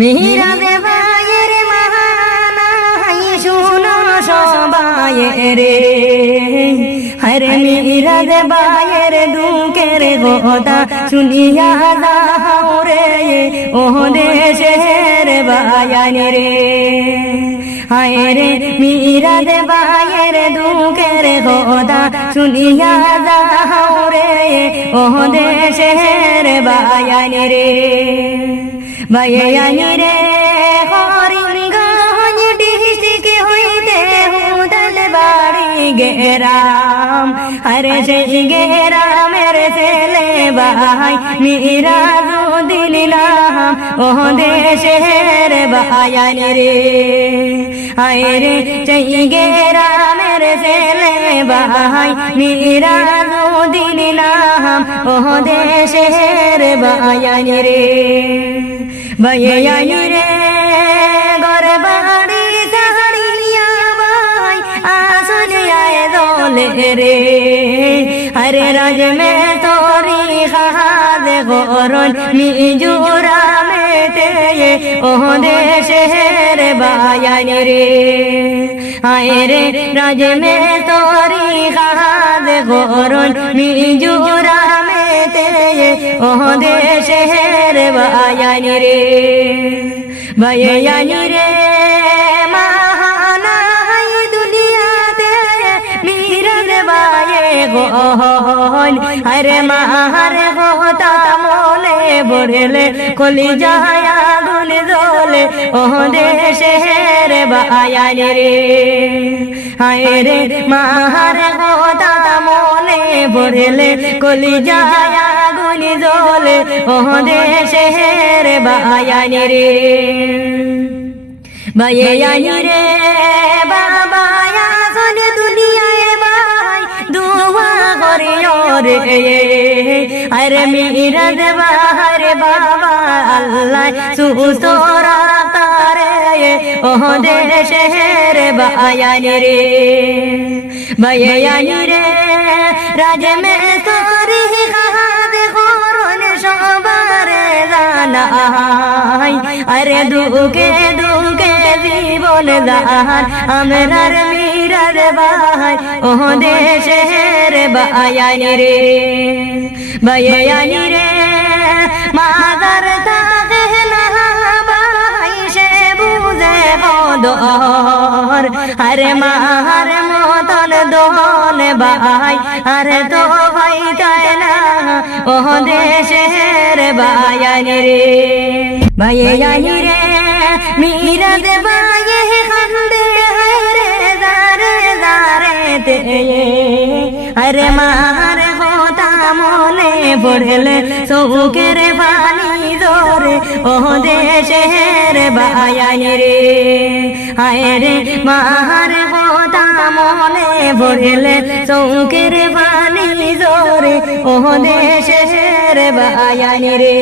মিহিরা দেবায়ের মাহানাই শুনো সবাই রে, হরে মিহিরা দেবায়ের দুঃখের কথা শুনিয়া যাও রে, ও দেশের বায়ান রে। হায় রে মিহিরা দেবায়ের দুঃখের কথা শুনিয়া যাও রে, ও দেশের বায়ান রে। বায়ানি রে করিমগঞ্জ ডিস্ট্রিক্ট হইতে হুদল বাড়ি গেরাম, আরে সেই গেরামের ছেলে ভাই মিরাজউদ্দিন নাম, ও দেশের বায়ানি রে। আয় রে সেই গেরামের ছেলে ভাই মিরাজউদ্দিন নাম, ও দেশের বায়ানি রে। বায়ানি রে ঘর বাড়ি ছাড়িয়া ভাই আসলে আয় দলে রে, আরে রাজ মে তোরি খাদ গরন মিজোরামেতে, ও দেশের বায়ানি রে। আয় রে রাজ মে তোরি খাদ গরন মিজোরামেতে, ও দেশের বায়ানি রে। বায়ানি রে মাহানাই দুনিয়াতে মিরাজ বায়ে গহন, আরে মাহার কথা মনে পড়লে কলিজায় আগুন জ্বলে, ও দেশের বায়ানি রে। হায় রে মাহার কথা মনে পড়লে কলিজায় আগুন জ্বলে, ও দেশের বায়ানি রে। বায়ানি রে বাবা আসল দুনিয়ায় ভাই দুয়া করিও রে, আরে মিরাজ বাহার বাবা আল্লাহ সুস্থ রাখে, ও দেশের বায়ানি রে। বায়ানি রে রাজ মে তোরি খাদ গরন সবার জানাই, আরে দুঃখে দুঃখে জীবন দান আমরার মিরাজ ভাই, ও দেশের বায়ানি রে। বায়ানি রে মাদার তাকে না ভাই সে বুঝে বদর, আরে মার মতন দোন ভাই আরে তো ভাই তাই না, ও দেশের বায়ানি রে। বায়ানি রে মিরাজ বায়ে খান্দে রে দারে দারেতে, আরে মার কথা মনে পড়লে চোখের পানি ধরে, ও দেশের বায়ানি রে। হায় রে মার কথা মনে পড়লে চোখের পানি ধরে, ও দেশের বায়ানি রে।